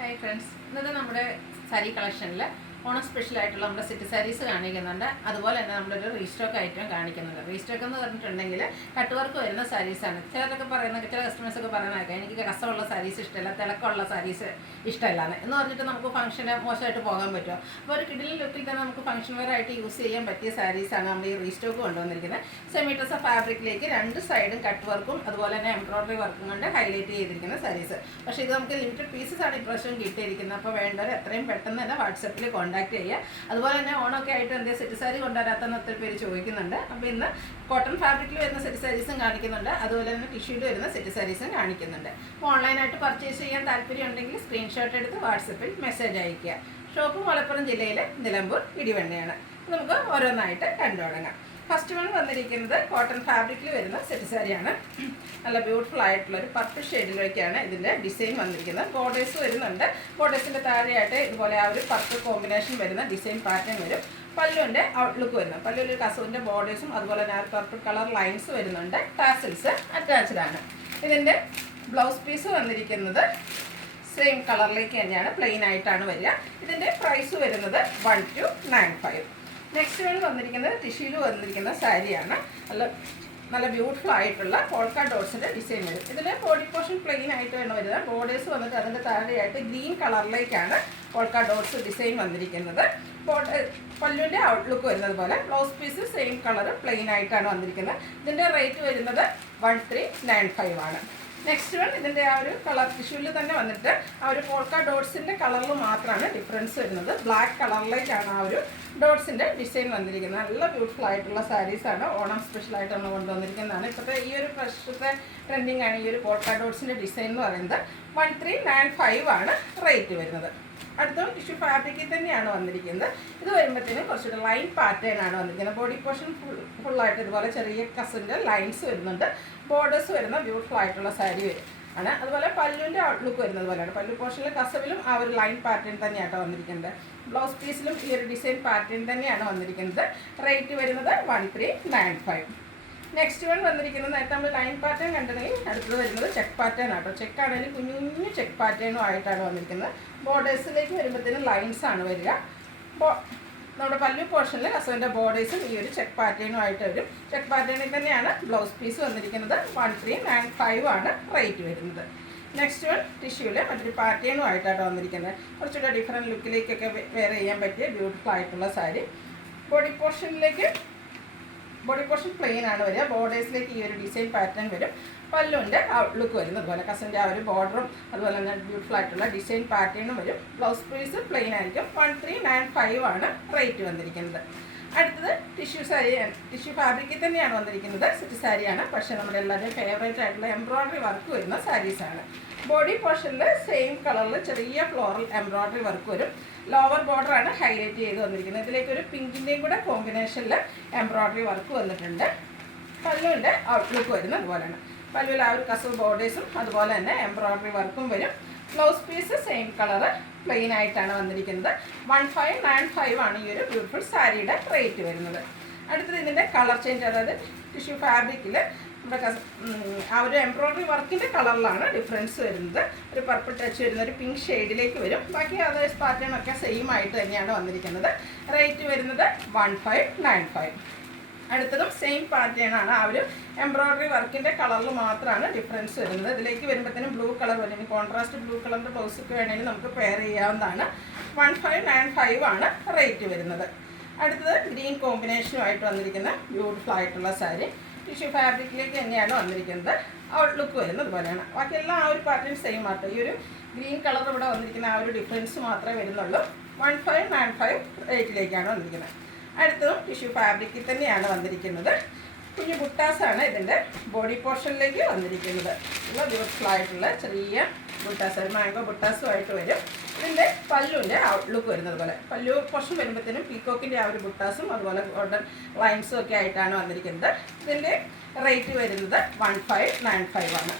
Hi friends, ഇന്നത്തെ നമ്മുടെ സാരി കളക്ഷനിൽ ഓണം സ്പെഷ്യലായിട്ടുള്ള നമ്മുടെ സെറ്റ് സാരീസ് കാണിക്കുന്നുണ്ട്. അതുപോലെ തന്നെ നമ്മളൊരു റീസ്റ്റോക്ക് ഐറ്റം കാണിക്കുന്നുണ്ട്. റീസ്റ്റോക്ക് എന്ന് പറഞ്ഞിട്ടുണ്ടെങ്കിൽ കട്ട് വർക്ക് വരുന്ന സാരീസാണ്. ചിലരൊക്കെ പറയുന്ന ചില കസ്റ്റമേഴ്സൊക്കെ പറയുന്നതൊക്കെ എനിക്ക് കസമുള്ള സാരീസ് ഇഷ്ടമല്ല, തിളക്കമുള്ള സാരീസ് ഇഷ്ടമല്ലാന്ന് എന്ന് പറഞ്ഞിട്ട് നമുക്ക് ഫംഗ്ഷന് മോശമായിട്ട് പോകാൻ പറ്റുമോ? അപ്പോൾ ഒരു കിഡിൽ ലുക്കിൽ തന്നെ നമുക്ക് ഫംഗ്ഷൻ വെയർ ആയിട്ട് യൂസ് ചെയ്യാൻ പറ്റിയ സാരീസാണ് നമ്മൾ ഈ റീസ്റ്റോക്ക് കൊണ്ടുവന്നിരിക്കുന്നത്. സെമീറ്റേഴ്സ് ഓഫ് ഫാബ്രിക്കിലേക്ക് രണ്ട് സൈഡും കട്ട് വർക്കും അതുപോലെ തന്നെ എംബ്രോയിഡറി വർക്കും കൊണ്ട് ഹൈലൈറ്റ് ചെയ്തിരിക്കുന്ന സാരീസ്. പക്ഷേ ഇത് നമുക്ക് ലിമിറ്റഡ് പീസസ് ആണ് ഇപ്രാവശ്യം കിട്ടിയിരിക്കുന്നത്. അപ്പോൾ വേണ്ടവർ എത്രയും പെട്ടെന്ന് തന്നെ വാട്സപ്പിൽ കോൺടാക്ട് ചെയ്യുക. അതുപോലെ തന്നെ ഓണമൊക്കെ ആയിട്ട് എന്തേ സെറ്റ് സാരി കൊണ്ടുവരാത്തെന്ന് ഒത്തിരി പേര് ചോദിക്കുന്നുണ്ട്. അപ്പോൾ ഇന്ന് കോട്ടൺ ഫാബ്രിക്കിൽ വരുന്ന സെറ്റ് സാരീസും കാണിക്കുന്നുണ്ട്, അതുപോലെ തന്നെ ടിഷ്യൂയിൽ വരുന്ന സെറ്റ് സാരീസും കാണിക്കുന്നുണ്ട്. അപ്പോൾ ഓൺലൈനായിട്ട് പർച്ചേസ് ചെയ്യാൻ താല്പര്യം ഉണ്ടെങ്കിൽ സ്ക്രീൻഷോട്ട് എടുത്ത് വാട്സപ്പിൽ മെസ്സേജ് അയയ്ക്കുക. ഷോപ്പ് മലപ്പുറം ജില്ലയിലെ നിലമ്പൂർ ഇടിവണ്ണയാണ്. നമുക്ക് ഓരോന്നായിട്ട് കണ്ടു തുടങ്ങാം. ഫസ്റ്റ് വൺ വന്നിരിക്കുന്നത് കോട്ടൺ ഫാബ്രിക്കിൽ വരുന്ന സെറ്റ് സാരിയാണ്. നല്ല ബ്യൂട്ടിഫുൾ ആയിട്ടുള്ളൊരു പർപ്പിൾ ഷെയ്ഡിലേക്കാണ് ഇതിൻ്റെ ഡിസൈൻ വന്നിരിക്കുന്നത്. ബോർഡേഴ്സ് വരുന്നുണ്ട്. ബോർഡേഴ്സിൻ്റെ താഴെയായിട്ട് ഇതുപോലെ ആ ഒരു പർപ്പിൾ കോമ്പിനേഷൻ വരുന്ന ഡിസൈൻ പാറ്റേൺ വരും. പല്ലുവിൻ്റെ ഔട്ട്ലുക്ക് വരുന്നത്, പല്ലുവിൽ കസവിൻ്റെ ബോർഡേഴ്സും അതുപോലെ തന്നെ ആ പർപ്പിൾ കളർ ലൈൻസ് വരുന്നുണ്ട്. ടാസിൽസ് അറ്റാച്ച്ഡ് ആണ്. ഇതിൻ്റെ ബ്ലൗസ് പീസ് വന്നിരിക്കുന്നത് സെയിം കളറിലേക്ക് തന്നെയാണ്, പ്ലെയിൻ ആയിട്ടാണ് വരിക. ഇതിൻ്റെ പ്രൈസ് വരുന്നത് 1295. നെക്സ്റ്റ് വൺ വന്നിരിക്കുന്നത് ടിഷ്യൂല് വന്നിരിക്കുന്ന സാരിയാണ്. നല്ല ബ്യൂട്ടിഫുൾ ആയിട്ടുള്ള പോൾക്ക ഡോട്ട്സിൻ്റെ ഡിസൈൻ വരും. ഇതിൽ ബോഡി പോർഷൻ പ്ലെയിൻ ആയിട്ടാണ് വരുന്നത്. ബോർഡേഴ്സ് വന്നിട്ട് അതിൻ്റെ താഴെയായിട്ട് ഗ്രീൻ കളറിലേക്കാണ് പോൾക്ക ഡോട്ട്സ് ഡിസൈൻ വന്നിരിക്കുന്നത്. പല്ലുവിൻ്റെ ഔട്ട്ലുക്ക് വരുന്നത് പോലെ blouse piece same colour plain ആയിട്ടാണ് വന്നിരിക്കുന്നത്. ഇതിൻ്റെ റേറ്റ് വരുന്നത് 1395 ആണ്. നെക്സ്റ്റ് വൺ ഇതിൻ്റെ ആ ഒരു കളർ ടിഷ്യൂവിൽ തന്നെ വന്നിട്ട് ആ ഒരു പോൾക്ക ഡോട്ട്സിൻ്റെ കളറിൽ മാത്രമാണ് ഡിഫറൻസ് വരുന്നത്. ബ്ലാക്ക് കളറിലേക്കാണ് ആ ഒരു ഡോട്ട്സിൻ്റെ ഡിസൈൻ വന്നിരിക്കുന്നത്. നല്ല ബ്യൂട്ടിഫുൾ ആയിട്ടുള്ള സാരീസാണ്. ഓണം സ്പെഷ്യലായിട്ട് നമ്മൾ കൊണ്ടുവന്നിരിക്കുന്നതാണ്. ഇപ്പോഴത്തെ ഈ ഒരു പ്രശ്നത്തെ ട്രെൻഡിങ് ആണ് ഈ ഒരു പോൾക്ക ഡോട്ട്സിൻ്റെ ഡിസൈൻ എന്ന് പറയുന്നത്. 1395 ആണ് റേറ്റ് വരുന്നത്. അടുത്ത ടിഷ്യൂ ഫാബ്രിക്കിൽ തന്നെയാണ് വന്നിരിക്കുന്നത്. ഇത് വരുമ്പോഴത്തേനും കുറച്ചുകൂടെ ലൈൻ പാറ്റേൺ ആണ് വന്നിരിക്കുന്നത്. ബോഡി പോർഷൻ ഫുള്ളായിട്ട് ഇതുപോലെ ചെറിയ കസിൻ്റെ ലൈൻസ് വരുന്നുണ്ട്. ബോർഡേഴ്സ് വരുന്ന ബ്യൂട്ടിഫുൾ ആയിട്ടുള്ള സാരി വരും ആണ്. അതുപോലെ പല്ലുവിൻ്റെ ഔട്ട്ലുക്ക് വരുന്നത് പോലെയാണ്. പല്ലു പോർഷനിൽ കസവിലും ആ ഒരു ലൈൻ പാറ്റേൺ തന്നെയാണ് വന്നിരിക്കുന്നത്. ബ്ലൗസ് പീസിലും ഈ ഒരു ഡിസൈൻ പാറ്റേൺ തന്നെയാണ് വന്നിരിക്കുന്നത്. റേറ്റ് വരുന്നത് 1395. നെക്സ്റ്റ് വൺ വന്നിരിക്കുന്നത് നേരത്തെ നമ്മൾ ലൈൻ പാറ്റേൺ കണ്ടിട്ടുണ്ടെങ്കിൽ അടുത്തത് വരുന്നത് ചെക്ക് പാറ്റേൺ ആട്ടോ. ചെക്ക് ആണെങ്കിലും കുഞ്ഞു കുഞ്ഞു ചെക്ക് പാറ്റേണും ആയിട്ടാണ് വന്നിരിക്കുന്നത്. ബോർഡേഴ്സിലേക്ക് വരുമ്പോഴത്തേനും ലൈൻസ് ആണ് വരിക. നമ്മുടെ പല്ലു പോർഷനിൽ കസവിൻ്റെ ബോർഡേഴ്സും ഈ ഒരു ചെക്ക് പാറ്റേണും ആയിട്ട് വരും. ചെക്ക് പാറ്റേണിൽ തന്നെയാണ് ബ്ലൗസ് പീസ് വന്നിരിക്കുന്നത്. 1395 ആണ് റേറ്റ് വരുന്നത്. നെക്സ്റ്റ് വൺ ടിഷ്യൂല് മറ്റൊരു പാറ്റേണും ആയിട്ടാണ് വന്നിരിക്കുന്നത്. കുറച്ചുകൂടെ ഡിഫറെൻറ്റ് ലുക്കിലേക്കൊക്കെ വെയർ ചെയ്യാൻ പറ്റിയ ബ്യൂട്ടിഫുൾ ആയിട്ടുള്ള സാരി. ബോഡി പോർഷൻ പ്ലെയിൻ ആണ് വരിക. ബോർഡേഴ്സിലേക്ക് ഈ ഒരു ഡിസൈൻ പാറ്റേൺ വരും. പല്ലുവിൻ്റെ ഔട്ട്ലുക്ക് വരും. അതുപോലെ കസൻ്റെ ആ ഒരു ബോർഡറും അതുപോലെ തന്നെ ബ്യൂട്ടിഫുൾ ആയിട്ടുള്ള ഡിസൈൻ പാറ്റേണും വരും. ബ്ലൗസ് പീസ് പ്ലെയിൻ ആയിരിക്കും. 1395 ആണ് റേറ്റ് വന്നിരിക്കുന്നത്. അടുത്തത് ടിഷ്യൂ സാരിയാണ്. ടിഷ്യൂ ഫാബ്രിക്കിൽ തന്നെയാണ് വന്നിരിക്കുന്നത്. സെറ്റ് സാരിയാണ്. പക്ഷേ നമ്മുടെ എല്ലാവരുടെയും ഫേവറേറ്റ് ആയിട്ടുള്ള എംബ്രോയിഡറി വർക്ക് വരുന്ന സാരീസാണ്. ബോഡി പോർഷനിൽ സെയിം കളറിൽ ചെറിയ ഫ്ലോറൽ എംബ്രോയിഡറി വർക്ക് വരും. ലോവർ ബോർഡറാണ് ഹൈലൈറ്റ് ചെയ്ത് വന്നിരിക്കുന്നത്. ഇതിലേക്ക് ഒരു പിങ്കിൻ്റെയും കൂടെ കോമ്പിനേഷനിൽ എംബ്രോയിഡറി വർക്ക് വന്നിട്ടുണ്ട്. പല്ലുവിൻ്റെ ഔട്ട്ലുക്ക് വരുന്നത് അതുപോലെയാണ്. പല്ലുവിൽ ആ ഒരു കസവ് ബോർഡേഴ്സും അതുപോലെ തന്നെ എംബ്രോയിഡറി വർക്കും വരും. Blouse piece same colour plain ആയിട്ടാണ് വന്നിരിക്കുന്നത്. 1595 ആണ് ഈ ഒരു ബ്യൂട്ടിഫുൾ സാരിയുടെ റേറ്റ് വരുന്നത്. അടുത്തത് ഇതിൻ്റെ കളർ ചേഞ്ച്, അതായത് ടിഷ്യൂ ഫാബ്രിക്കിൽ നമ്മുടെ ആ ഒരു എംബ്രോയിഡറി വർക്കിൻ്റെ കളറിലാണ് ഡിഫറൻസ് വരുന്നത്. ഒരു പർപ്പിൾ ടച്ച് വരുന്ന ഒരു പിങ്ക് ഷെയ്ഡിലേക്ക് വരും. ബാക്കി അതേഴ്സ് പാറ്റേൺ ഒക്കെ സെയിം ആയിട്ട് തന്നെയാണ് വന്നിരിക്കുന്നത്. റേറ്റ് വരുന്നത് 1595. അടുത്തതും സെയിം പാറ്റേൺ ആണ്. ആ ഒരു എംബ്രോയിഡറി വർക്കിൻ്റെ കളറിൽ മാത്രമാണ് ഡിഫറൻസ് വരുന്നത്. ഇതിലേക്ക് വരുമ്പോഴത്തേനും ബ്ലൂ കളർ വരും. കോൺട്രാസ്റ്റ് ബ്ലൂ കളറിൻ്റെ ബ്ലൗസൊക്കെ വേണമെങ്കിൽ നമുക്ക് പെയർ ചെയ്യാവുന്നതാണ്. 1595 ആണ് റേറ്റ് വരുന്നത്. അടുത്തത് ഗ്രീൻ കോമ്പിനേഷനുമായിട്ട് വന്നിരിക്കുന്ന ബ്യൂട്ടിഫുൾ ആയിട്ടുള്ള സാരി. ടിഷ്യൂ ഫാബ്രിക്കിലേക്ക് തന്നെയാണ് വന്നിരിക്കുന്നത്. ഔട്ട്ലുക്ക് വരുന്നത് പോലെയാണ്. ബാക്കിയെല്ലാം ആ ഒരു പാറ്റേൺ സെയിം ആട്ടോ. ഈ ഒരു ഗ്രീൻ കളർ ഇവിടെ വന്നിരിക്കുന്ന ആ ഒരു ഡിഫറൻസ് മാത്രമേ വരുന്നുള്ളൂ. 1595 റേറ്റിലേക്കാണ് വന്നിരിക്കുന്നത്. അടുത്തതും ടിഷ്യൂ ഫാബ്രിക്കിൽ തന്നെയാണ് വന്നിരിക്കുന്നത്. കുഞ്ഞു ബുട്ടാസാണ് ഇതിൻ്റെ ബോഡി പോർഷനിലേക്ക് വന്നിരിക്കുന്നത്. നല്ല ബ്യൂട്ടിഫുൾ ആയിട്ടുള്ള ചെറിയ ബുട്ടാസ്, മാംഗോ ബുട്ടാസുമായിട്ട് വരും. ഇതിൻ്റെ പല്ലുവിൻ്റെ ഔട്ട്ലുക്ക് വരുന്നത് പോലെ പല്ലു പോർഷൻ വരുമ്പോഴത്തേനും പീക്കോക്കിൻ്റെ ആ ഒരു ബുട്ടാസും അതുപോലെ ഗോൾഡൻ ലൈൻസും ഒക്കെ ആയിട്ടാണ് വന്നിരിക്കുന്നത്. ഇതിൻ്റെ റേറ്റ് വരുന്നത് 1595 ആണ്.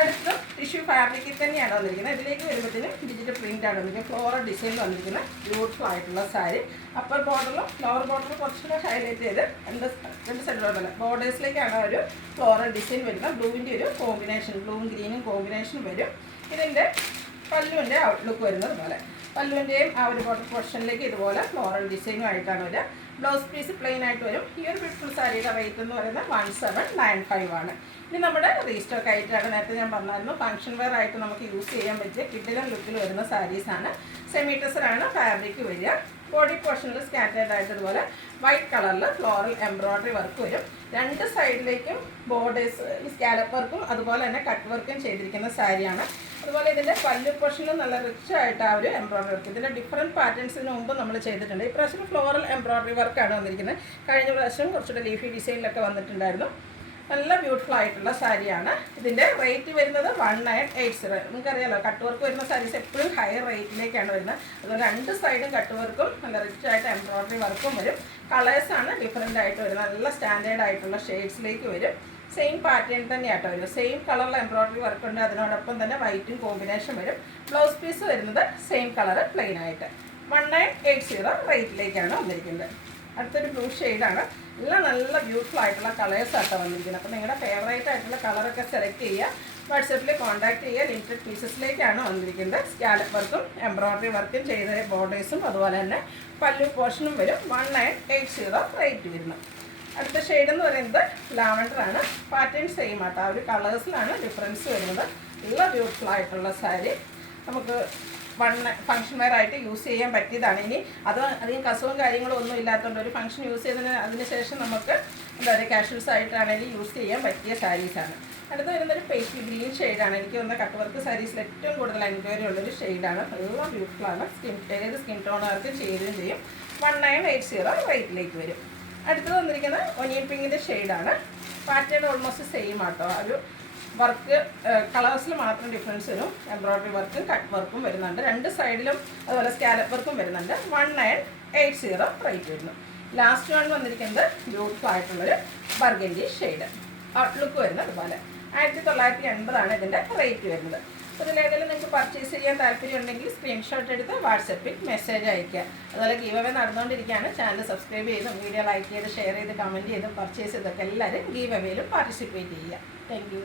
അടുത്തത് ടിഷ്യൂ ഫാബ്രിക്കിൽ തന്നെയാണ് വന്നിരിക്കുന്നത്. ഇതിലേക്ക് വരുമ്പോഴത്തേനും ഡിജിറ്റൽ പ്രിൻ്റാണ് വന്നിരിക്കുന്നത്. ഫ്ലോറൽ ഡിസൈനിൽ വന്നിരിക്കുന്ന ബ്യൂട്ടിഫുൾ ആയിട്ടുള്ള സാരി. അപ്പർ ബോർഡറിലും ലോവർ ബോർഡറിലും കുറച്ചുകൂടെ ഹൈലൈറ്റ് ചെയ്ത് രണ്ട് സൈഡിലോട്ടല്ല ബോർഡേഴ്സിലേക്കാണ് ഒരു ഫ്ലോറൽ ഡിസൈൻ വരുന്നത്. ബ്ലൂവിൻ്റെ ഒരു കോമ്പിനേഷൻ, ബ്ലൂവും ഗ്രീനും കോമ്പിനേഷൻ വരും. ഇതിൻ്റെ പല്ലുവിൻ്റെ ഔട്ട്ലുക്ക് വരുന്നത് പോലെ. പല്ലുവിൻ്റെയും ആ ഒരു ബോട്ടം പോർഷനിലേക്ക് ഇതുപോലെ ഫ്ലോറൽ ഡിസൈനും ആയിട്ടാണ് വരിക. ബ്ലൗസ് പീസ് പ്ലെയിൻ ആയിട്ട് വരും. ഈ ഒരു ബ്യൂട്ടിഫുൾ സാരിയുടെ റേറ്റ് എന്ന് പറയുന്നത് 1795 ആണ്. ഇനി നമ്മുടെ റീസ്റ്റോക്ക് ആയിട്ടാണ്. നേരത്തെ ഞാൻ പറഞ്ഞായിരുന്നു ഫംഗ്ഷൻ വെയർ ആയിട്ട് നമുക്ക് യൂസ് ചെയ്യാൻ പറ്റിയ കിഡിലൻ ലുക്കിൽ വരുന്ന സാരീസാണ്. സെമി ടെസറാണ് ഫാബ്രിക് വരിക. ബോഡി പോർഷനിൽ സ്കാറ്റേർഡ് ആയിട്ട് ഇതുപോലെ വൈറ്റ് കളറിൽ ഫ്ലോറൽ എംബ്രോയ്ഡറി വർക്ക് വരും. രണ്ട് സൈഡിലേക്കും ബോർഡേഴ്സ് സ്കാലപ്പ് വർക്കും അതുപോലെ തന്നെ കട്ട് വർക്കും ചെയ്തിരിക്കുന്ന സാരിയാണ്. അതുപോലെ ഇതിൻ്റെ പല്ലു പോർഷനിൽ നല്ല റിച്ച് ആയിട്ട് ആ ഒരു എംബ്രോയ്ഡറി വർക്ക്. ഇതിൻ്റെ ഡിഫറെൻറ്റ് പാറ്റേൺസിന് മുമ്പ് നമ്മൾ ചെയ്തിട്ടുണ്ട്. ഇപ്രാവശ്യം ഫ്ലോറൽ എംബ്രോയ്ഡറി വർക്കാണ് വന്നിരിക്കുന്നത്. കഴിഞ്ഞ പ്രാവശ്യം കുറച്ചുകൂടെ ലീഫി ഡിസൈനിലൊക്കെ വന്നിട്ടുണ്ടായിരുന്നു. നല്ല ബ്യൂട്ടിഫുൾ ആയിട്ടുള്ള സാരിയാണ്. ഇതിൻ്റെ റേറ്റ് വരുന്നത് 1980. നിങ്ങൾക്കറിയാലോ കട്ട് വർക്ക് വരുന്ന സാരീസ് എപ്പോഴും ഹയർ റേറ്റിലേക്കാണ് വരുന്നത്. അതുപോലെ രണ്ട് സൈഡും കട്ട് വർക്കും നല്ല റിച്ച് ആയിട്ട് എംബ്രോയ്ഡറി വർക്കും വരും. കളേഴ്സാണ് ഡിഫറെൻ്റ് ആയിട്ട് വരുന്നത്. നല്ല സ്റ്റാൻഡേർഡ് ആയിട്ടുള്ള ഷെയ്ഡ്സിലേക്ക് വരും. സെയിം പാറ്റേൺ തന്നെയാട്ടോ വരും. സെയിം കളറിൽ എംബ്രോയ്ഡറി വർക്ക് ഉണ്ട്. അതിനോടൊപ്പം തന്നെ വൈറ്റും കോമ്പിനേഷൻ വരും. ബ്ലൗസ് പീസ് വരുന്നത് സെയിം കളർ പ്ലെയിൻ ആയിട്ട് 1980 റേറ്റിലേക്കാണ് വന്നിരിക്കുന്നത്. അടുത്തൊരു ബ്ലൂ ഷെയ്ഡാണ്. എല്ലാം നല്ല ബ്യൂട്ടിഫുൾ ആയിട്ടുള്ള കളേഴ്സാട്ടോ വന്നിരിക്കുന്നത്. അപ്പോൾ നിങ്ങളുടെ ഫേവറേറ്റ് ആയിട്ടുള്ള കളറൊക്കെ സെലക്ട് ചെയ്യുക. വാട്സപ്പിൽ കോൺടാക്ട് ചെയ്യുക. ലിമിറ്റഡ് പീസസിലേക്കാണ് വന്നിരിക്കുന്നത്. സ്കാലപ്പ് വർക്കും എംബ്രോയ്ഡറി വർക്കും ചെയ്ത ബോർഡേഴ്സും അതുപോലെ തന്നെ പല്ലു പോർഷനും വരും. 1980 റേറ്റ് വരുന്നു. അടുത്ത ഷെയ്ഡ് എന്ന് പറയുന്നത് ലാവൻഡറാണ്. പാറ്റേൺ സെയിം ആട്ടോ. ആ ഒരു കളേഴ്സിലാണ് ഡിഫറൻസ് വരുന്നത്. നല്ല ബ്യൂട്ടിഫുൾ ആയിട്ടുള്ള സാരി നമുക്ക് ഫംഗ്ഷൻ വെയർ ആയിട്ട് യൂസ് ചെയ്യാൻ പറ്റിയതാണ്. ഇനി അത് അധികം കസവും കാര്യങ്ങളും ഒന്നും ഇല്ലാത്തതുകൊണ്ട് ഒരു ഫംഗ്ഷൻ യൂസ് ചെയ്തതിന് അതിനുശേഷം നമുക്ക് എന്താ പറയുക കാഷ്വൽസ് ആയിട്ടാണെങ്കിൽ യൂസ് ചെയ്യാൻ പറ്റിയ സാരീസാണ്. അടുത്ത് വരുന്നൊരു പേസ്ട്രി ഗ്രീൻ ഷെയ്ഡാണ്. എനിക്ക് തോന്നുന്ന കട്ട് വർക്ക് സാരീസിൽ ഏറ്റവും കൂടുതൽ എൻക്വയറി ഉള്ളൊരു ഷെയ്ഡാണ്. എല്ലാം ബ്യൂട്ടിഫുള്ളാണ്. ഏത് സ്കിൻ ടോണുകാർക്ക് ചെയ്യുകയും ചെയ്യും. 1980 റേറ്റിലേക്ക് വരും. അടുത്തത് വന്നിരിക്കുന്നത് ഒനിയൻ പിങ്കിൻ്റെ ഷെയ്ഡാണ്. പാറ്റേൺ ഓൾമോസ്റ്റ് സെയിം ആട്ടോ. ഒരു വർക്ക് കളേഴ്സിൽ മാത്രം ഡിഫറൻസ് വരും. എംബ്രോയ്ഡറി വർക്കും കട്ട് വർക്കും വരുന്നുണ്ട്. രണ്ട് സൈഡിലും അതുപോലെ സ്കാലപ്പ് വർക്കും വരുന്നുണ്ട്. 1980 റേറ്റ് വരുന്നു. ലാസ്റ്റ് വൺ വന്നിരിക്കുന്നത് ബ്യൂട്ടിഫുൾ ആയിട്ടുള്ളൊരു ബർഗൻഡി ഷെയ്ഡ്. ഔട്ട്ലുക്ക് വരുന്നത് അതുപോലെ 1980 ഇതിൻ്റെ റേറ്റ് വരുന്നത്. അപ്പോൾ ഇതിലേതെങ്കിലും നിങ്ങൾക്ക് പർച്ചേസ് ചെയ്യാൻ താല്പര്യം ഉണ്ടെങ്കിൽ സ്ക്രീൻഷോട്ട് എടുത്ത് വാട്സപ്പിൽ മെസ്സേജ് അയയ്ക്കുക. അതുപോലെ ഗീവ് അവേ നടന്നുകൊണ്ടിരിക്കുകയാണ്. ചാനൽ സബ്സ്ക്രൈബ് ചെയ്തും വീഡിയോ ലൈക്ക് ചെയ്ത് ഷെയർ ചെയ്ത് കമൻറ്റ് ചെയ്തും പർച്ചേസ് ചെയ്തൊക്കെ എല്ലാവരും ഗീവ് അവേയിലും പാർട്ടിസിപ്പേറ്റ് ചെയ്യുക. Thank you.